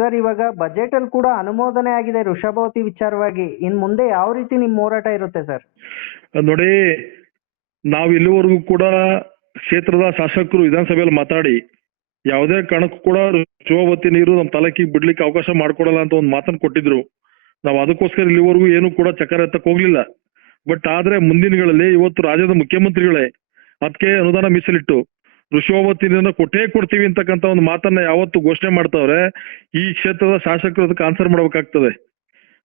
Sir, ಇವಾಗ budget ಅಲ್ಲಿ ಕೂಡ ಅನುಮೋದನೆ ಆಗಿದೆ ವೃಷಭಾವತಿ ವಿಚಾರವಾಗಿ. ಇನ್ ಮುಂದೆ ಯಾವ ರೀತಿ ನಿಮ್ ಹೋರಾಟ ಇರುತ್ತೆ ಸರ್? ನೋಡಿ, ನಾವು ಇಲ್ಲಿವರೆಗೂ ಕೂಡ ಕ್ಷೇತ್ರದ ಶಾಸಕರು ವಿಧಾನಸಭೆಯಲ್ಲಿ ಮಾತಾಡಿ ಯಾವುದೇ ಕಾರಣಕ್ಕೂ ಕೂಡ ವೃಷಭಾವತಿ ನೀರು ನಮ್ಮ ತಾಲೂಕಿಗೆ ಬಿಡ್ಲಿಕ್ಕೆ ಅವಕಾಶ ಮಾಡ್ಕೊಡಲ್ಲ ಅಂತ ಒಂದು ಮಾತನ್ನು ಕೊಟ್ಟಿದ್ರು. ನಾವು ಅದಕ್ಕೋಸ್ಕರ ಇಲ್ಲಿವರೆಗೂ ಏನು ಕೂಡ ಚಕ್ರ ಎತ್ತಕ್ಕೆ ಹೋಗ್ಲಿಲ್ಲ. ಬಟ್ ಆದ್ರೆ ಮುಂದಿನಗಳಲ್ಲಿ ಇವತ್ತು ರಾಜ್ಯದ ಮುಖ್ಯಮಂತ್ರಿಗಳೇ ಅದಕ್ಕೆ ಅನುದಾನ ಮೀಸಲಿಟ್ಟು ವೃಷಭಾವತಿ ನೀರನ್ನ ಕೊಟ್ಟೇ ಕೊಡ್ತೀವಿ ಅಂತಕ್ಕಂಥ ಒಂದು ಮಾತನ್ನ ಯಾವತ್ತು ಘೋಷಣೆ ಮಾಡ್ತಾವ್ರೆ, ಈ ಕ್ಷೇತ್ರದ ಶಾಸಕರು ಅದಕ್ಕೆ ಆನ್ಸರ್ ಮಾಡ್ಬೇಕಾಗ್ತದೆ.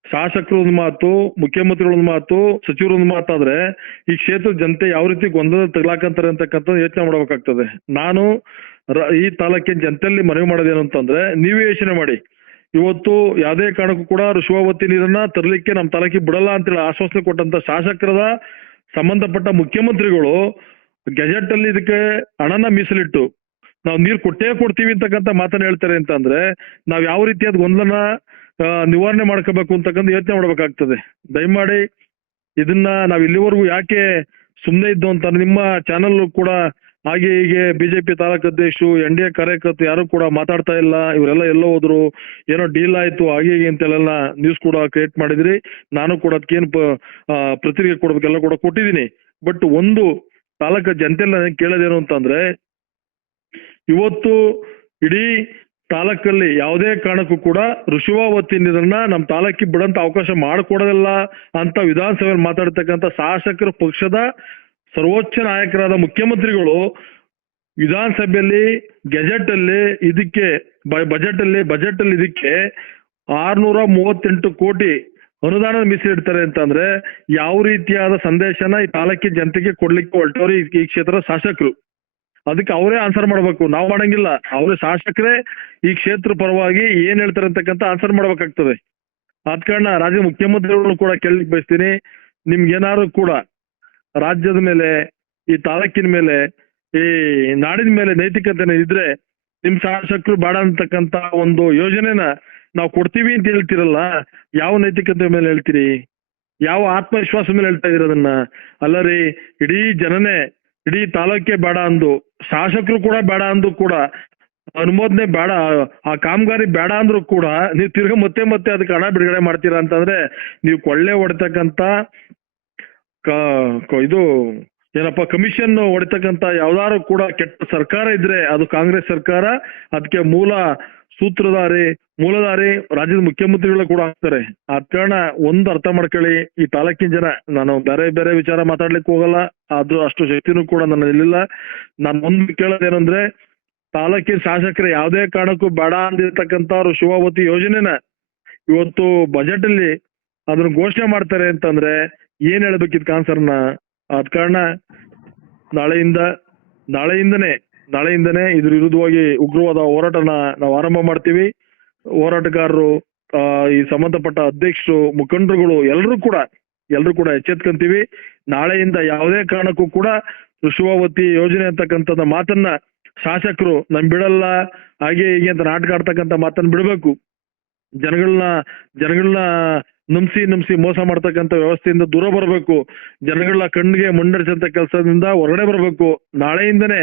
ಶಾಸಕರು ಒಂದು ಮಾತು, ಮುಖ್ಯಮಂತ್ರಿಗಳ ಒಂದು ಮಾತು, ಸಚಿವರು ಒಂದು ಮಾತಾದ್ರೆ ಈ ಕ್ಷೇತ್ರದ ಜನತೆ ಯಾವ ರೀತಿ ಗೊಂದಲ ತಗ್ಲಾಕಂತಾರೆ ಅಂತಕ್ಕಂಥ ಯೋಚನೆ ಮಾಡ್ಬೇಕಾಗ್ತದೆ. ನಾನು ಈ ತಾಲೂಕಿನ ಜನತೆಯಲ್ಲಿ ಮನವಿ ಮಾಡೋದೇನು ಅಂತಂದ್ರೆ, ನೀವೇ ಯೋಚನೆ ಮಾಡಿ. ಇವತ್ತು ಯಾವುದೇ ಕಾರಣಕ್ಕೂ ಕೂಡ ವೃಷಭಾವತಿ ನೀರನ್ನ ತರಲಿಕ್ಕೆ ನಮ್ಮ ತಾಲೂಕಿಗೆ ಬಿಡಲ್ಲ ಅಂತೇಳಿ ಆಶ್ವಾಸನೆ ಕೊಟ್ಟಂತ ಶಾಸಕರದ ಸಂಬಂಧಪಟ್ಟ ಮುಖ್ಯಮಂತ್ರಿಗಳು ಗೆಜೆಟ್ ಅಲ್ಲಿ ಇದಕ್ಕೆ ಹಣನ ಮೀಸಲಿಟ್ಟು ನಾವು ನೀರು ಕೊಟ್ಟೇ ಕೊಡ್ತೀವಿ ಅಂತಕ್ಕಂಥ ಮಾತನ್ನ ಹೇಳ್ತಾರೆ ಅಂತಂದ್ರೆ ನಾವ್ ಯಾವ ರೀತಿಯಾದ ಗೊಂದಲನ ನಿವಾರಣೆ ಮಾಡ್ಕೋಬೇಕು ಅಂತಕ್ಕಂಥ ಯೋಚನೆ ಮಾಡ್ಬೇಕಾಗ್ತದೆ. ದಯಮಾಡಿ ಇದನ್ನ ನಾವ್ ಇಲ್ಲಿವರೆಗೂ ಯಾಕೆ ಸುಮ್ಮನೆ ಇದ್ದು ಅಂತ ನಿಮ್ಮ ಚಾನಲ್ ಕೂಡ ಹಾಗೆ ಹೀಗೆ ಬಿಜೆಪಿ ತಾಲೂಕು ಅಧ್ಯಕ್ಷರು, NDA ಕಾರ್ಯಕರ್ತರು ಯಾರು ಕೂಡ ಮಾತಾಡ್ತಾ ಇಲ್ಲ, ಇವರೆಲ್ಲ ಎಲ್ಲೋ ಹೋದ್ರು, ಏನೋ ಡೀಲ್ ಆಯ್ತು ಹಾಗೆ ಹೀಗೆ ಅಂತೆಲ್ಲ ನ್ಯೂಸ್ ಕೂಡ ಕ್ರಿಯೇಟ್ ಮಾಡಿದ್ರಿ. ನಾನು ಕೂಡ ಅದಕ್ಕೇನು ಪ್ರತಿಕ್ರಿಯೆ ಕೊಡ್ಬೇಕೆಲ್ಲ ಕೂಡ ಕೊಟ್ಟಿದ್ದೀನಿ. ಬಟ್ ಒಂದು ತಾಲೂಕು ಜನತೆಲ್ಲ ಕೇಳೋದೇನು ಅಂತಂದ್ರೆ, ಇವತ್ತು ಇಡೀ ತಾಲೂಕಲ್ಲಿ ಯಾವುದೇ ಕಾರಣಕ್ಕೂ ಕೂಡ ವೃಷಭಾವತಿ ನೀರನ್ನ ನಮ್ಮ ತಾಲೂಕಿಗೆ ಬಿಡಂತ ಅವಕಾಶ ಮಾಡಿಕೊಡೋದಿಲ್ಲ ಅಂತ ವಿಧಾನಸಭೆಯಲ್ಲಿ ಮಾತಾಡ್ತಕ್ಕಂಥ ಶಾಸಕರ ಪಕ್ಷದ ಸರ್ವೋಚ್ಚ ನಾಯಕರಾದ ಮುಖ್ಯಮಂತ್ರಿಗಳು ವಿಧಾನಸಭೆಯಲ್ಲಿ ಗೆಜೆಟ್ ಅಲ್ಲಿ ಇದಕ್ಕೆ ಬಜೆಟ್ ಅಲ್ಲಿ ಇದಕ್ಕೆ 638 ಕೋಟಿ ಅನುದಾನ ಮೀಸಲಿಡ್ತಾರೆ ಅಂತಂದ್ರೆ ಯಾವ ರೀತಿಯಾದ ಸಂದೇಶನ ಈ ತಾಲೂಕಿನ ಜನತೆಗೆ ಕೊಡ್ಲಿಕ್ಕೆ ಹೊರಟವ್ರು ಈ ಕ್ಷೇತ್ರದ ಶಾಸಕರು? ಅದಕ್ಕೆ ಅವರೇ ಆನ್ಸರ್ ಮಾಡ್ಬೇಕು, ನಾವು ಮಾಡಂಗಿಲ್ಲ. ಅವರೇ ಶಾಸಕರೇ ಈ ಕ್ಷೇತ್ರ ಪರವಾಗಿ ಏನ್ ಹೇಳ್ತಾರೆ ಅಂತಕ್ಕಂಥ ಆನ್ಸರ್ ಮಾಡ್ಬೇಕಾಗ್ತದೆ. ಆದ ಕಾರಣ ರಾಜ್ಯ ಮುಖ್ಯಮಂತ್ರಿಗಳನ್ನು ಕೂಡ ಕೇಳಲಿಕ್ಕೆ ಬಯಸ್ತೀನಿ, ನಿಮ್ಗೇನಾದ್ರು ಕೂಡ ರಾಜ್ಯದ ಮೇಲೆ, ಈ ತಾಲೂಕಿನ ಮೇಲೆ, ಈ ನಾಡಿನ ಮೇಲೆ ನೈತಿಕತೆ ಇದ್ರೆ ನಿಮ್ ಶಾಸಕರು ಬೇಡ ಅಂತಕ್ಕಂತ ಒಂದು ಯೋಜನೆನ ನಾವು ಕೊಡ್ತೀವಿ ಅಂತ ಹೇಳ್ತಿರಲ್ಲ, ಯಾವ ನೈತಿಕತೆ ಮೇಲೆ ಹೇಳ್ತೀರಿ? ಯಾವ ಆತ್ಮವಿಶ್ವಾಸ ಮೇಲೆ ಹೇಳ್ತಾ ಇದೀರ ಅದನ್ನ? ಅಲ್ಲ ರೀ, ಇಡೀ ಜನನೇ, ಇಡೀ ತಾಲೂಕೆ ಬೇಡ ಅಂದು, ಶಾಸಕರು ಕೂಡ ಬೇಡ ಅಂದು ಕೂಡ, ಅನುಮೋದನೆ ಬೇಡ, ಆ ಕಾಮಗಾರಿ ಬೇಡ ಅಂದ್ರೂ ಕೂಡ ನೀವು ತಿರ್ಗ ಮತ್ತೆ ಅದಕ್ಕೆ ಹಣ ಬಿಡುಗಡೆ ಮಾಡ್ತೀರಾ ಅಂತಂದ್ರೆ ನೀವು ಕೊಳ್ಳೆ ಹೊಡ್ತಕ್ಕಂತ ಇದು ಏನಪ್ಪ ಕಮಿಷನ್ ಹೊಡಿತಕ್ಕಂತ ಯಾವ್ದಾರು ಕೂಡ ಕೆಟ್ಟ ಸರ್ಕಾರ ಇದ್ರೆ ಅದು ಕಾಂಗ್ರೆಸ್ ಸರ್ಕಾರ. ಅದಕ್ಕೆ ಮೂಲಧಾರಿ ರಾಜ್ಯದ ಮುಖ್ಯಮಂತ್ರಿಗಳು ಕೂಡ ಆಗ್ತಾರೆ. ಆದ ಕಾರಣ ಒಂದು ಅರ್ಥ ಮಾಡ್ಕೊಳ್ಳಿ, ಈ ತಾಲೂಕಿನ ಜನ, ನಾನು ಬೇರೆ ವಿಚಾರ ಮಾತಾಡ್ಲಿಕ್ಕೆ ಹೋಗಲ್ಲ, ಅದು ಅಷ್ಟು ಶಕ್ತಿನೂ ಕೂಡ ನನ್ನ ಇಲ್ಲಿಲ್ಲ. ನಾನು ಒಂದು ಕೇಳೋದೇನಂದ್ರೆ, ತಾಲೂಕಿನ ಶಾಸಕರು ಯಾವುದೇ ಕಾರಣಕ್ಕೂ ಬೇಡ ಅಂದಿರ್ತಕ್ಕಂಥ ವೃಷಭಾವತಿ ಯೋಜನೆನ ಇವತ್ತು ಬಜೆಟ್ ಅಲ್ಲಿ ಅದನ್ನ ಘೋಷಣೆ ಮಾಡ್ತಾರೆ ಅಂತಂದ್ರೆ ಏನ್ ಹೇಳ್ಬೇಕಿದ್ ಆನ್ಸರ್ನ? ಆದ ಕಾರಣ ನಾಳೆಯಿಂದನೇ ಇದ್ರ ವಿರುದ್ಧವಾಗಿ ಉಗ್ರವಾದ ಹೋರಾಟನ ನಾವು ಆರಂಭ ಮಾಡ್ತೀವಿ. ಹೋರಾಟಗಾರರು, ಈ ಸಂಬಂಧಪಟ್ಟ ಅಧ್ಯಕ್ಷರು, ಮುಖಂಡರುಗಳು ಎಲ್ಲರೂ ಕೂಡ ಎಚ್ಚೆತ್ಕೊಂತೀವಿ. ನಾಳೆಯಿಂದ ಯಾವುದೇ ಕಾರಣಕ್ಕೂ ಕೂಡ ವೃಷಭಾವತಿ ಯೋಜನೆ ಅಂತಕ್ಕಂಥದ್ದು ಮಾತನ್ನ ಶಾಸಕರು ನಮ್ ಬಿಡಲ್ಲ ಹಾಗೆ ಹೀಗೆ ಅಂತ ನಾಟಕ ಆಡ್ತಕ್ಕಂಥ ಮಾತನ್ನ ಬಿಡ್ಬೇಕು. ಜನಗಳನ್ನ ನಂಬಿಸಿ ಮೋಸ ಮಾಡ್ತಕ್ಕಂಥ ವ್ಯವಸ್ಥೆಯಿಂದ ದೂರ ಬರಬೇಕು. ಜನಗಳ ಕಣ್ಣಿಗೆ ಮಂಡರಿಸಂತ ಕೆಲಸದಿಂದ ಹೊರಗಡೆ ಬರಬೇಕು. ನಾಳೆಯಿಂದನೇ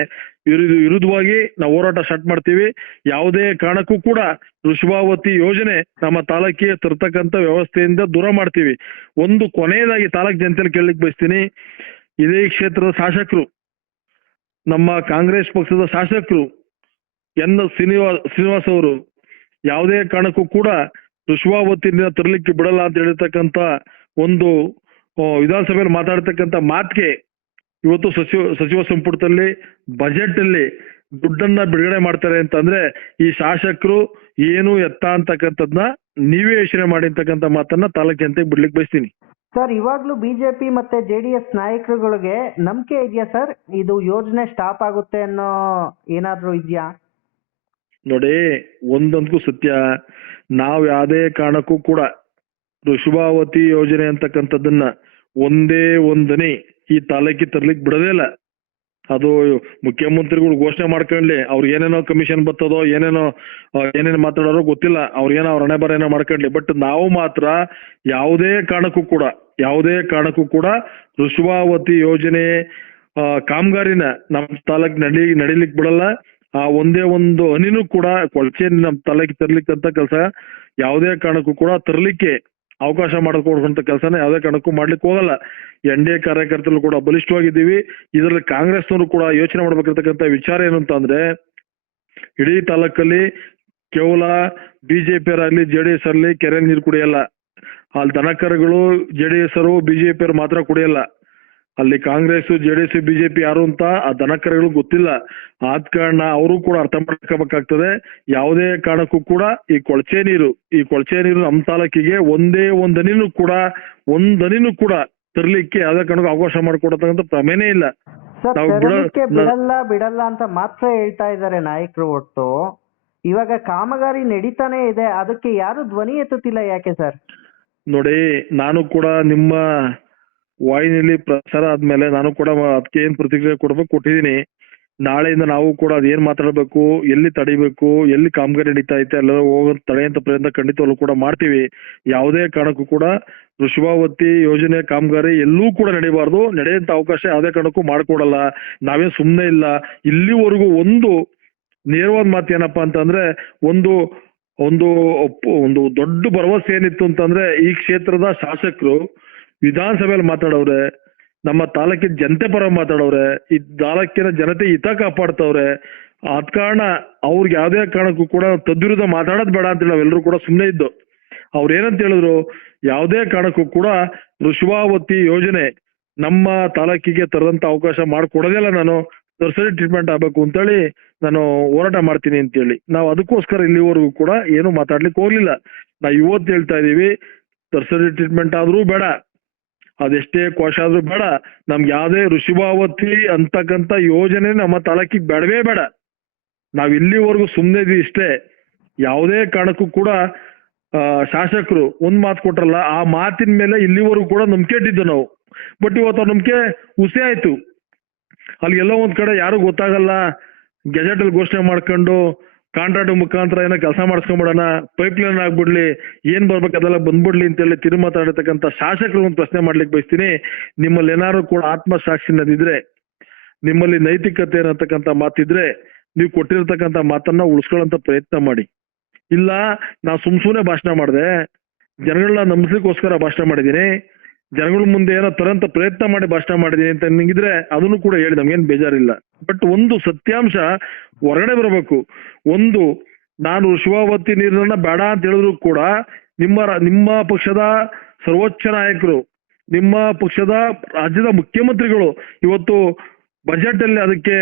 ವಿರುದ್ಧವಾಗಿ ನಾವು ಹೋರಾಟ ಸ್ಟಾರ್ಟ್ ಮಾಡ್ತೀವಿ. ಯಾವುದೇ ಕಾರಣಕ್ಕೂ ಕೂಡ ವೃಷಭಾವತಿ ಯೋಜನೆ ನಮ್ಮ ತಾಲೂಕಿಗೆ ತರ್ತಕ್ಕಂಥ ವ್ಯವಸ್ಥೆಯಿಂದ ದೂರ ಮಾಡ್ತೀವಿ. ಒಂದು ಕೊನೆಯದಾಗಿ ತಾಲೂಕು ಜನತೆಯಲ್ಲಿ ಕೇಳಲಿಕ್ಕೆ ಬಯಸ್ತೀನಿ, ಇದೇ ಕ್ಷೇತ್ರದ ಶಾಸಕರು, ನಮ್ಮ ಕಾಂಗ್ರೆಸ್ ಪಕ್ಷದ ಶಾಸಕರು ಶ್ರೀನಿವಾಸ್ ಅವರು ಯಾವುದೇ ಕಾರಣಕ್ಕೂ ಕೂಡ ವೃಷಭಾವತಿನ ತರಲಿಕ್ಕೆ ಬಿಡಲ್ಲ ಅಂತ ಹೇಳಿರ್ತಕ್ಕಂಥ ಒಂದು ವಿಧಾನಸಭೆಯಲ್ಲಿ ಮಾತಾಡ್ತಕ್ಕಂಥ ಮಾತಿಗೆ ಇವತ್ತು ಸಚಿವ ಸಂಪುಟದಲ್ಲಿ ಬಜೆಟ್ ಅಲ್ಲಿ ದುಡ್ಡನ್ನ ಬಿಡುಗಡೆ ಮಾಡ್ತಾರೆ ಅಂತಂದ್ರೆ ಈ ಶಾಸಕರು ಏನು ಎತ್ತ ಅಂತಕ್ಕಂಥದ್ನ ನೀವೇ ಯೋಚನೆ ಮಾಡಿ ಅಂತಕ್ಕಂಥ ಮಾತನ್ನ ತಾಲೂಕು ಜನತೆಗೆ ಬಿಡ್ಲಿಕ್ಕೆ ಬಯಸ್ತೀನಿ. ಸರ್, ಇವಾಗ್ಲೂ ಬಿಜೆಪಿ ಮತ್ತೆ JDS ನಾಯಕರುಗಳಿಗೆ ನಂಬಿಕೆ ಇದೆಯಾ ಸರ್, ಇದು ಯೋಜನೆ ಸ್ಟಾಪ್ ಆಗುತ್ತೆ ಅನ್ನೋ ಏನಾದ್ರೂ ಇದೆಯಾ? ನೋಡಿ, ಒಂದೊಂದಕ್ಕೂ ಸತ್ಯ, ನಾವ್ ಯಾವುದೇ ಕಾರಣಕ್ಕೂ ಕೂಡ ವೃಷಭಾವತಿ ಯೋಜನೆ ಅಂತಕ್ಕಂಥದ್ದನ್ನ ಒಂದೇ ಒಂದನೇ ಈ ತಾಲೂಕಿಗೆ ತರ್ಲಿಕ್ಕೆ ಬಿಡೋದೇ ಇಲ್ಲ. ಅದು ಮುಖ್ಯಮಂತ್ರಿಗಳು ಘೋಷಣೆ ಮಾಡ್ಕೊಂಡ್ಲಿ, ಅವ್ರಿಗೆ ಏನೇನೋ ಕಮಿಷನ್ ಬರ್ತದೋ ಏನೇನು ಮಾತಾಡೋರೋ ಗೊತ್ತಿಲ್ಲ, ಅವ್ರಿಗೇನೋ ಅವ್ರ ಹಣೆ ಬರ ಏನೋ ಮಾಡ್ಕೊಂಡ್ಲಿ. ಬಟ್ ನಾವು ಮಾತ್ರ ಯಾವುದೇ ಕಾರಣಕ್ಕೂ ಕೂಡ ವೃಷಭಾವತಿ ಯೋಜನೆ ಕಾಮಗಾರಿನ ನಮ್ಮ ತಾಲೂಕ್ ನಡಿಲಿಕ್ಕೆ ಬಿಡಲ್ಲ. ಆ ಒಂದೇ ಒಂದು ಹನಿನೂ ಕೂಡ ಕೊಳಚೆ ನಮ್ಮ ತಲೆಗೆ ತರ್ಲಿಕ್ಕಂತ ಕೆಲಸ ಯಾವುದೇ ಕಾರಣಕ್ಕೂ ಕೂಡ ತರ್ಲಿಕ್ಕೆ ಅವಕಾಶ ಮಾಡಿಕೊಡುವಂತ ಕೆಲಸನ ಯಾವುದೇ ಕಾರಣಕ್ಕೂ ಮಾಡ್ಲಿಕ್ಕೆ ಹೋಗಲ್ಲ. NDA ಕಾರ್ಯಕರ್ತರು ಕೂಡ ಬಲಿಷ್ಠವಾಗಿದ್ದೀವಿ. ಇದರಲ್ಲಿ ಕಾಂಗ್ರೆಸ್ನವರು ಕೂಡ ಯೋಚನೆ ಮಾಡ್ಬೇಕಿರ್ತಕ್ಕಂಥ ವಿಚಾರ ಏನು ಅಂತ ಅಂದ್ರೆ, ಇಡೀ ತಾಲೂಕಲ್ಲಿ ಕೇವಲ ಬಿಜೆಪಿಯರಾಗ್ಲಿ JDS ಅಲ್ಲಿ ಕೆರೆ ನೀರು ಕುಡಿಯಲ್ಲ. ಅಲ್ಲಿ ದನಕರುಗಳು JDS ಅವರು ಬಿಜೆಪಿ ಅವರು ಮಾತ್ರ ಕುಡಿಯಲ್ಲ. ಅಲ್ಲಿ ಕಾಂಗ್ರೆಸ್ JDS ಬಿಜೆಪಿ ಯಾರು ಅಂತ ಆ ದನಕರುಗಳು ಗೊತ್ತಿಲ್ಲ. ಆದ ಕಾರಣ ಅವರು ಕೂಡ ಅರ್ಥ ಮಾಡ್ಕೋಬೇಕಾಗ್ತದೆ. ಯಾವುದೇ ಕಾರಣಕ್ಕೂ ಕೂಡ ಈ ಕೊಳಚೆ ನೀರು ನಮ್ಮ ತಾಲೂಕಿಗೆ ಒಂದೇ ಒಂದನಿನೂ ಕೂಡ ತರ್ಲಿಕ್ಕೆ ಯಾವುದೇ ಕಾರಣಕ್ಕೂ ಅವಕಾಶ ಮಾಡಿಕೊಡತಕ್ಕಂಥ ಪ್ರಮೇಯನೇ ಇಲ್ಲ. ಸರ್, ನಾವು ತರಲಿಕ್ಕೆ ಬಿಡಲ್ಲ ಅಂತ ಮಾತ್ರ ಹೇಳ್ತಾ ಇದ್ದಾರೆ ನಾಯಕರು. ಒಟ್ಟು ಇವಾಗ ಕಾಮಗಾರಿ ನಡೀತಾನೆ ಇದೆ, ಅದಕ್ಕೆ ಯಾರು ಧ್ವನಿ ಎತ್ತುತ್ತಿಲ್ಲ ಯಾಕೆ ಸರ್? ನೋಡಿ, ನಾನು ಕೂಡ ನಿಮ್ಮ ವಾಹಿನಿಯಲ್ಲಿ ಪ್ರಸಾರ ಆದ್ಮೇಲೆ ನಾನು ಕೂಡ ಅದಕ್ಕೆ ಏನ್ ಪ್ರತಿಕ್ರಿಯೆ ಕೊಟ್ಟಿದ್ದೀನಿ. ನಾಳೆಯಿಂದ ನಾವು ಕೂಡ ಅದೇನ್ ಮಾತಾಡ್ಬೇಕು, ಎಲ್ಲಿ ತಡಿಬೇಕು, ಎಲ್ಲಿ ಕಾಮಗಾರಿ ನಡೀತಾ ಐತೆ ಎಲ್ಲ ಹೋಗೋ ತಡೆಯಂತ ಪ್ರಯತ್ನ ಖಂಡಿತವಾಗ್ಲೂ ಕೂಡ ಮಾಡ್ತೀವಿ. ಯಾವುದೇ ಕಾರಣಕ್ಕೂ ಕೂಡ ವೃಷಭಾವತಿ ಯೋಜನೆ ಕಾಮಗಾರಿ ಎಲ್ಲೂ ಕೂಡ ನಡೆಯಬಾರ್ದು. ನಡೆಯಂತ ಅವಕಾಶ ಯಾವುದೇ ಕಾರಣಕ್ಕೂ ಮಾಡ್ಕೊಡಲ್ಲ. ನಾವೇನ್ ಸುಮ್ನೆ ಇಲ್ಲ. ಇಲ್ಲಿವರೆಗೂ ಒಂದು ನೇರವಾದ ಮಾತು ಏನಪ್ಪಾ ಅಂತಂದ್ರೆ, ಒಂದು ದೊಡ್ಡ ಭರವಸೆ ಏನಿತ್ತು ಅಂತಂದ್ರೆ, ಈ ಕ್ಷೇತ್ರದ ಶಾಸಕರು ವಿಧಾನಸಭೆಯಲ್ಲಿ ಮಾತಾಡವ್ರೆ, ನಮ್ಮ ತಾಲೂಕಿನ ಜನತೆ ಪರ ಮಾತಾಡವ್ರೆ, ಈ ತಾಲೂಕಿನ ಜನತೆ ಹಿತ ಕಾಪಾಡ್ತವ್ರೆ. ಆದ ಕಾರಣ ಅವ್ರಿಗೆ ಯಾವುದೇ ಕಾರಣಕ್ಕೂ ಕೂಡ ತದ್ವಿರುದ್ಧ ಮಾತಾಡೋದ್ ಬೇಡ ಅಂತ ನಾವೆಲ್ಲರೂ ಕೂಡ ಸುಮ್ಮನೆ ಇದ್ದು. ಅವ್ರು ಏನಂತ ಹೇಳಿದ್ರು, ಯಾವುದೇ ಕಾರಣಕ್ಕೂ ಕೂಡ ವೃಷಭಾವತಿ ಯೋಜನೆ ನಮ್ಮ ತಾಲೂಕಿಗೆ ತರದಂತ ಅವಕಾಶ ಮಾಡಿಕೊಡೋದಿಲ್ಲ. ನಾನು ನರ್ಸರಿ ಟ್ರೀಟ್ಮೆಂಟ್ ಆಗ್ಬೇಕು ಅಂತೇಳಿ ನಾನು ಹೋರಾಟ ಮಾಡ್ತೀನಿ ಅಂತೇಳಿ ನಾವು ಅದಕ್ಕೋಸ್ಕರ ಇಲ್ಲಿವರೆಗೂ ಕೂಡ ಏನು ಮಾತಾಡ್ಲಿಕ್ಕೆ ಹೋಗ್ಲಿಲ್ಲ. ನಾವು ಇವತ್ತು ಹೇಳ್ತಾ ಇದೀವಿ, ನರ್ಸರಿ ಟ್ರೀಟ್ಮೆಂಟ್ ಆದ್ರೂ ಬೇಡ, ಅದೆಷ್ಟೇ ಕೋಶ ಆದ್ರೂ ಬೇಡ, ನಮ್ಗೆ ಯಾವ್ದೇ ವೃಷಭಾವತಿ ಅಂತಕ್ಕಂಥ ಯೋಜನೆ ನಮ್ಮ ತಾಲೂಕಿಗೆ ಬೇಡವೇ ಬೇಡ. ನಾವ್ ಇಲ್ಲಿವರೆಗೂ ಸುಮ್ಮನೆ ಇಷ್ಟೇ. ಯಾವುದೇ ಕಾರಣಕ್ಕೂ ಕೂಡ ಶಾಸಕರು ಒಂದ್ ಮಾತು ಕೊಟ್ರಲ್ಲ, ಆ ಮಾತಿನ ಮೇಲೆ ಇಲ್ಲಿವರೆಗೂ ಕೂಡ ನಂಬಿಕೆ ಇಟ್ಟಿದ್ದು ನಾವು. ಬಟ್ ಇವತ್ತು ನಂಬಿಕೆ ಹುಸಿ ಆಯ್ತು. ಅಲ್ಲಿ ಎಲ್ಲೋ ಒಂದ್ ಕಡೆ ಯಾರು ಗೊತ್ತಾಗಲ್ಲ, ಗೆಜೆಟ್ ಅಲ್ಲಿ ಘೋಷಣೆ ಮಾಡ್ಕೊಂಡು ಕಾಂಟ್ರಾಕ್ಟ್ ಮುಖಾಂತರ ಏನೋ ಕೆಲಸ ಮಾಡಿಸ್ಕೊಂಡ್ಬಿಡೋಣ, ಪೈಪ್ ಲೈನ್ ಆಗ್ಬಿಡ್ಲಿ, ಏನ್ ಬರ್ಬೇಕು ಅದೆಲ್ಲ ಬಂದ್ಬಿಡ್ಲಿ ಅಂತೇಳಿ ಮಾತಾಡಿರ್ತಕ್ಕಂಥ ಶಾಸಕರು ಒಂದು ಪ್ರಶ್ನೆ ಮಾಡ್ಲಿಕ್ಕೆ ಬಯಸ್ತೀನಿ. ನಿಮ್ಮಲ್ಲಿ ಏನಾದ್ರು ಕೂಡ ಆತ್ಮಸಾಕ್ಷಿ ಅನ್ನೋದಿದ್ರೆ, ನಿಮ್ಮಲ್ಲಿ ನೈತಿಕತೆ ಅನ್ನತಕ್ಕಂಥ ಮಾತಿದ್ರೆ, ನೀವು ಕೊಟ್ಟಿರ್ತಕ್ಕಂಥ ಮಾತನ್ನ ಉಳಿಸ್ಕೊಳ್ಳೋಂತ ಪ್ರಯತ್ನ ಮಾಡಿ. ಇಲ್ಲ ನಾವು ಸುಮ್ನೆ ಭಾಷಣ ಮಾಡಿದೆ, ಜನಗಳನ್ನ ನಂಬಿಸ್ಲಿಕ್ಕೋಸ್ಕರ ಭಾಷಣ ಮಾಡಿದೀನಿ, ಜನಗಳ ಮುಂದೆ ಏನೋ ತರಂತ ಪ್ರಯತ್ನ ಮಾಡಿ ಭಾಷಣ ಮಾಡಿದೀನಿ ಅಂತ ನಿಂಗಿದ್ರೆ ಅದನ್ನು ಕೂಡ ಹೇಳಿ, ನಮ್ಗೇನ್ ಬೇಜಾರಿಲ್ಲ. ಬಟ್ ಒಂದು ಸತ್ಯಾಂಶ ಹೊರಗಡೆ ಬರಬೇಕು. ಒಂದು, ನಾನು ವೃಷಭಾವತಿ ನೀರನ್ನ ಬೇಡ ಅಂತ ಹೇಳಿದ್ರು ಕೂಡ ನಿಮ್ಮ ಪಕ್ಷದ ಸರ್ವೋಚ್ಚ ನಾಯಕರು, ನಿಮ್ಮ ಪಕ್ಷದ ರಾಜ್ಯದ ಮುಖ್ಯಮಂತ್ರಿಗಳು ಇವತ್ತು ಬಜೆಟ್ ಅಲ್ಲಿ ಅದಕ್ಕೆ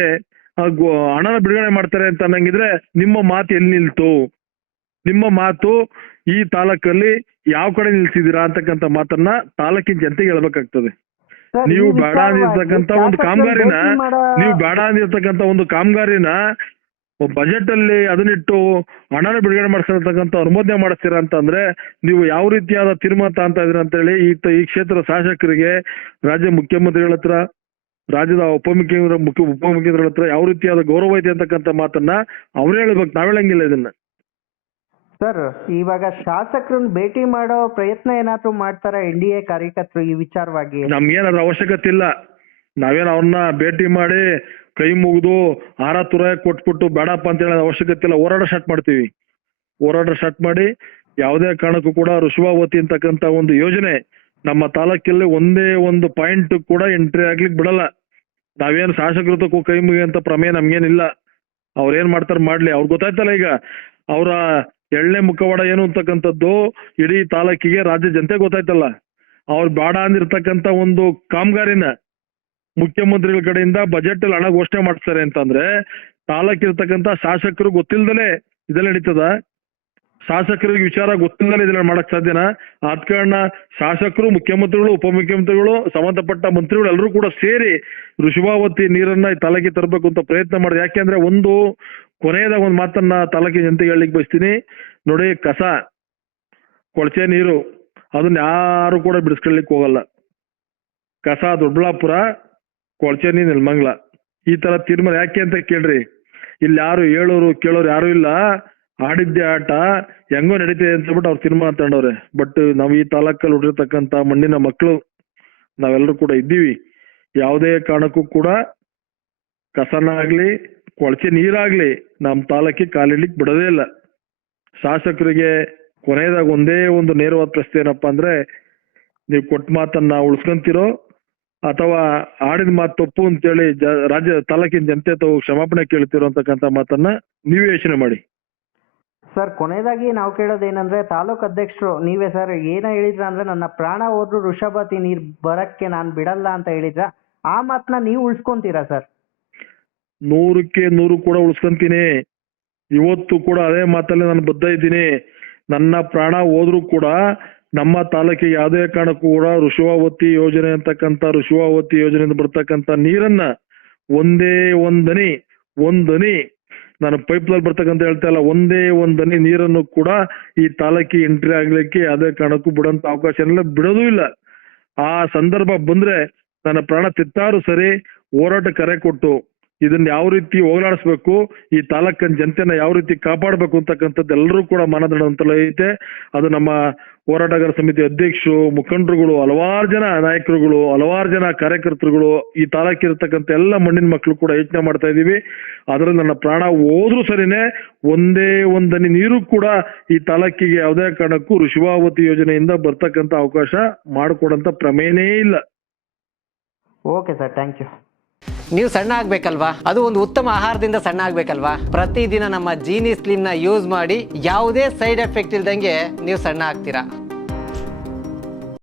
ಹಣನ ಬಿಡುಗಡೆ ಮಾಡ್ತಾರೆ ಅಂತ ಅನ್ನಂಗಿದ್ರೆ ನಿಮ್ಮ ಮಾತು ಎಲ್ಲಿ ನಿಲ್ತು? ನಿಮ್ಮ ಮಾತು ಈ ತಾಲೂಕಲ್ಲಿ ಯಾವ ಕಡೆ ನಿಲ್ಸಿದೀರಾ ಅಂತಕ್ಕಂಥ ಮಾತನ್ನ ತಾಲೂಕಿನ ಜನತೆಗೆ ಹೇಳ್ಬೇಕಾಗ್ತದೆ. ನೀವು ಬೇಡ ಅಂದಿರ್ತಕ್ಕಂಥ ಒಂದು ಕಾಮಗಾರಿನ ಬಜೆಟ್ ಅಲ್ಲಿ ಅದನ್ನಿಟ್ಟು ಹಣನ ಬಿಡುಗಡೆ ಮಾಡಿಸಿರ್ತಕ್ಕಂಥ ಅನುಮೋದನೆ ಮಾಡಿಸ್ತೀರಾ ಅಂತಂದ್ರೆ ನೀವು ಯಾವ ರೀತಿಯಾದ ತೀರ್ಮಾನ ಅಂತ ಇದ್ರಿ ಅಂತ ಹೇಳಿ ಈ ಕ್ಷೇತ್ರ ಶಾಸಕರಿಗೆ, ರಾಜ್ಯ ಮುಖ್ಯಮಂತ್ರಿಗಳ ಹತ್ರ, ರಾಜ್ಯದ ಉಪಮುಖ್ಯಮಂತ್ರಿಗಳ ಹತ್ರ ಯಾವ ರೀತಿಯಾದ ಗೌರವ ಐತೆ ಅಂತಕ್ಕಂಥ ಮಾತನ್ನ ಅವ್ರೇ ಹೇಳ್ಬೇಕು, ನಾವ್ ಹೇಳಂಗಿಲ್ಲ ಇದನ್ನ. ಸರ್, ಇವಾಗ ಶಾಸಕರನ್ನ ಭೇಟಿ ಮಾಡೋ ಪ್ರಯತ್ನ ಏನಾದ್ರು ಮಾಡ್ತಾರ NDA ಕಾರ್ಯಕರ್ತರು ಈ ವಿಚಾರವಾಗಿ? ನಮ್ಗೇನಾದ್ರೂ ಅವಶ್ಯಕತೆ ಇಲ್ಲ. ನಾವೇನ್ ಅವ್ರನ್ನ ಭೇಟಿ ಮಾಡಿ ಕೈ ಮುಗಿದು ಹಾರ ತುರಾಯ ಕೊಟ್ಬಿಟ್ಟು ಬೇಡಪ್ಪ ಅಂತ ಹೇಳೋ ಅವಶ್ಯಕತೆ ಇಲ್ಲ. ಹೋರಾಟ ಸ್ಟಾರ್ಟ್ ಮಾಡಿ ಯಾವುದೇ ಕಾರಣಕ್ಕೂ ಕೂಡ ವೃಷಭಾವತಿ ಅಂತಕ್ಕಂಥ ಒಂದು ಯೋಜನೆ ನಮ್ಮ ತಾಲೂಕಲ್ಲಿ ಒಂದೇ ಒಂದು ಪಾಯಿಂಟ್ ಕೂಡ ಎಂಟ್ರಿ ಆಗ್ಲಿಕ್ಕೆ ಬಿಡಲ್ಲ. ನಾವೇನು ಶಾಸಕರು ಕೈ ಮುಗಿಯಂತ ಪ್ರಮೇಯ ನಮ್ಗೇನಿಲ್ಲ. ಅವ್ರೇನ್ ಮಾಡ್ತಾರೆ ಮಾಡ್ಲಿ. ಅವ್ರಿಗೆ ಗೊತ್ತಾಯ್ತಲ್ಲ ಈಗ ಅವರ ಎಳ್ಳೆ ಮುಖವಾಡ ಏನು ಅಂತಕ್ಕಂಥದ್ದು ಇಡೀ ತಾಲೂಕಿಗೆ, ರಾಜ್ಯ ಜನತೆ ಗೊತ್ತಾಯ್ತಲ್ಲ. ಅವ್ರು ಬೇಡ ಅಂದಿರ್ತಕ್ಕಂಥ ಒಂದು ಕಾಮಗಾರಿನ ಮುಖ್ಯಮಂತ್ರಿಗಳ ಕಡೆಯಿಂದ ಬಜೆಟ್ ಅಲ್ಲಿ ಹಣ ಘೋಷಣೆ ಮಾಡ್ತಾರೆ ಅಂತಂದ್ರೆ ತಾಲೂಕಿರ್ತಕ್ಕಂಥ ಶಾಸಕರು ಗೊತ್ತಿಲ್ದಲೆ ಇದೆಲ್ಲ ನಡೀತದ? ಶಾಸಕರಿಗೆ ವಿಚಾರ ಗೊತ್ತಿಲ್ಲದೆ ಇದೆಲ್ಲ ಮಾಡಕ್ ಸಾಧ್ಯನಾ? ಆದ ಕಾರಣ ಶಾಸಕರು, ಮುಖ್ಯಮಂತ್ರಿಗಳು, ಉಪಮುಖ್ಯಮಂತ್ರಿಗಳು, ಸಂಬಂಧಪಟ್ಟ ಮಂತ್ರಿಗಳು ಎಲ್ಲರೂ ಕೂಡ ಸೇರಿ ವೃಷಭಾವತಿ ನೀರನ್ನ ಈ ತಾಲೂಕಿಗೆ ತರಬೇಕು ಅಂತ ಪ್ರಯತ್ನ ಮಾಡಿದೆ. ಯಾಕೆಂದ್ರೆ ಒಂದು ಕೊನೆಯದಾಗ ಒಂದು ಮಾತನ್ನ ತಾಲೂಕಿನ ಜನತೆಗೆ ಹೇಳಲಿಕ್ಕೆ ಬಯಸ್ತೀನಿ. ನೋಡಿ, ಕಸ, ಕೊಳಚೆ ನೀರು ಅದನ್ನ ಯಾರು ಕೂಡ ಬಿಡಿಸ್ಕೊಳ್ಳಿಕ್ಕೆ ಹೋಗಲ್ಲ. ಕಸ ದೊಡ್ಡಬಳ್ಳಾಪುರ, ಕೊಳಚೆ ನೀರು ನೆಲಮಂಗಲ. ಈ ತರ ತೀರ್ಮಾನ ಯಾಕೆ ಅಂತ ಕೇಳ್ರಿ. ಇಲ್ಲಿ ಯಾರು ಹೇಳೋರು ಕೇಳೋರು ಯಾರು ಇಲ್ಲ. ಆಡಿದ್ದೆ ಆಟ ಹೆಂಗೋ ನಡೀತಿದೆ ಅಂತ ಹೇಳ್ಬಿಟ್ಟು ಅವ್ರು ತೀರ್ಮಾನ ತಗೊಂಡವ್ರೆ. ಬಟ್ ನಾವು ಈ ತಾಲೂಕಲ್ಲಿ ಹುಟ್ಟಿರ್ತಕ್ಕಂಥ ಮಣ್ಣಿನ ಮಕ್ಕಳು ನಾವೆಲ್ಲರೂ ಕೂಡ ಇದ್ದೀವಿ. ಯಾವುದೇ ಕಾರಣಕ್ಕೂ ಕೂಡ ಕಸನಾಗ್ಲಿ, ಕೊಳಚೆ ನೀರಾಗ್ಲಿ ನಮ್ಮ ತಾಲೂಕಿಗೆ ಕಾಲಿಡ್ಲಿಕ್ಕೆ ಬಿಡೋದೇ ಇಲ್ಲ. ಶಾಸಕರಿಗೆ ಕೊನೆಯದಾಗ ಒಂದೇ ಒಂದು ನೇರವಾದ ಪ್ರಶ್ನೆ ಏನಪ್ಪಾ ಅಂದ್ರೆ, ನೀವು ಕೊಟ್ಟ ಮಾತನ್ನ ಉಳಿಸ್ಕೊಂತಿರೋ ಅಥವಾ ಆಡಿದ ಮಾತು ತಪ್ಪು ಅಂತೇಳಿ ರಾಜ್ಯ ತಾಲೂಕಿನ ಜನತೆ ತಾವು ಕ್ಷಮಾಪಣೆ ಕೇಳ್ತಿರೋ ಅಂತಕ್ಕಂಥ ಮಾತನ್ನ ನೀವೇ ಯೋಚನೆ ಮಾಡಿ. ಸರ್ ಕೊನೆಯದಾಗಿ ನಾವು ಕೇಳೋದೇನಂದ್ರೆ, ತಾಲೂಕು ಅಧ್ಯಕ್ಷರು ನೀವೇ ಸರ್ ಏನ ಹೇಳಿದ್ರ ಅಂದ್ರೆ, ನನ್ನ ಪ್ರಾಣ ಹೋದ್ರು ವೃಷಭಾವತಿ ನೀರ್ ಬರಕ್ಕೆ ನಾನು ಬಿಡಲ್ಲ ಅಂತ ಹೇಳಿದ್ರ, ಆ ಮಾತನ್ನ ನೀವು ಉಳಿಸ್ಕೊಂತೀರಾ ಸರ್? 100ಕ್ಕೆ 100 ಕೂಡ ಉಳಿಸ್ಕೊಂತೀನಿ. ಇವತ್ತು ಕೂಡ ಅದೇ ಮಾತಲ್ಲಿ ನಾನು ಬದ್ಧ ಇದ್ದೀನಿ. ನನ್ನ ಪ್ರಾಣ ಹೋದ್ರೂ ಕೂಡ ನಮ್ಮ ತಾಲೂಕಿಗೆ ಯಾವುದೇ ಕಾರಣಕ್ಕೂ ಕೂಡ ವೃಷಭಾವತಿ ಯೋಜನೆ ಅಂತಕ್ಕಂಥ ವೃಷಭಾವತಿ ಯೋಜನೆಯಿಂದ ಬರ್ತಕ್ಕಂಥ ನೀರನ್ನ ಒಂದೇ ಒಂದನಿ ನಾನು ಪೈಪ್ನಲ್ಲಿ ಬರ್ತಕ್ಕಂಥ ಹೇಳ್ತಾ ಇಲ್ಲ, ಒಂದೇ ಒಂದನಿ ನೀರನ್ನು ಕೂಡ ಈ ತಾಲೂಕಿಗೆ ಎಂಟ್ರಿ ಆಗ್ಲಿಕ್ಕೆ ಯಾವುದೇ ಕಾರಣಕ್ಕೂ ಬಿಡೋಂತ ಅವಕಾಶ ಇಲ್ಲ, ಬಿಡೋದೂ ಇಲ್ಲ. ಆ ಸಂದರ್ಭ ಬಂದ್ರೆ ನನ್ನ ಪ್ರಾಣ ತಿತ್ತಾರು ಸರಿ ಹೋರಾಟ ಕರೆ ಕೊಟ್ಟು ಇದನ್ನ ಯಾವ ರೀತಿ ಹೋಗಲಾಡಿಸ್ಬೇಕು, ಈ ತಾಲೂಕಿನ ಜನತೆನ ಯಾವ ರೀತಿ ಕಾಪಾಡಬೇಕು ಅಂತಕ್ಕಂಥದ್ದು ಎಲ್ಲರೂ ಕೂಡ ಮಾನದಂಡ ಅಂತಲೇ ಐತೆ. ಅದು ನಮ್ಮ ಹೋರಾಟಗಾರ ಸಮಿತಿ ಅಧ್ಯಕ್ಷರು, ಮುಖಂಡರುಗಳು, ಹಲವಾರು ಜನ ನಾಯಕರುಗಳು, ಹಲವಾರು ಜನ ಕಾರ್ಯಕರ್ತರುಗಳು, ಈ ತಾಲೂಕಿರ್ತಕ್ಕಂಥ ಎಲ್ಲ ಮಣ್ಣಿನ ಮಕ್ಕಳು ಕೂಡ ಯೋಚನೆ ಮಾಡ್ತಾ ಇದೀವಿ. ಅದ್ರಲ್ಲಿ ನನ್ನ ಪ್ರಾಣ ಹೋದ್ರೂ ಸರಿನೇ ಒಂದೇ ಒಂದನಿ ನೀರು ಕೂಡ ಈ ತಾಲೂಕಿಗೆ ಯಾವುದೇ ಕಾರಣಕ್ಕೂ ವೃಷಭಾವತಿ ಯೋಜನೆಯಿಂದ ಬರ್ತಕ್ಕಂಥ ಅವಕಾಶ ಮಾಡಿಕೊಡಂತ ಪ್ರಮೇಯನೇ ಇಲ್ಲ. Okay sir, thank you. ನೀವು ಸಣ್ಣ ಆಗ್ಬೇಕಲ್ವಾ? ಅದು ಒಂದು ಉತ್ತಮ ಆಹಾರದಿಂದ ಸಣ್ಣ ಆಗ್ಬೇಕಲ್ವಾ? ಪ್ರತಿದಿನ ನಮ್ಮ ಜೀನಿ ಸ್ಲಿಮ್ ನ ಯೂಸ್ ಮಾಡಿ ಯಾವುದೇ ಸೈಡ್ ಎಫೆಕ್ಟ್ ಇಲ್ದಂಗೆ ನೀವು ಸಣ್ಣ ಆಗ್ತೀರಾ.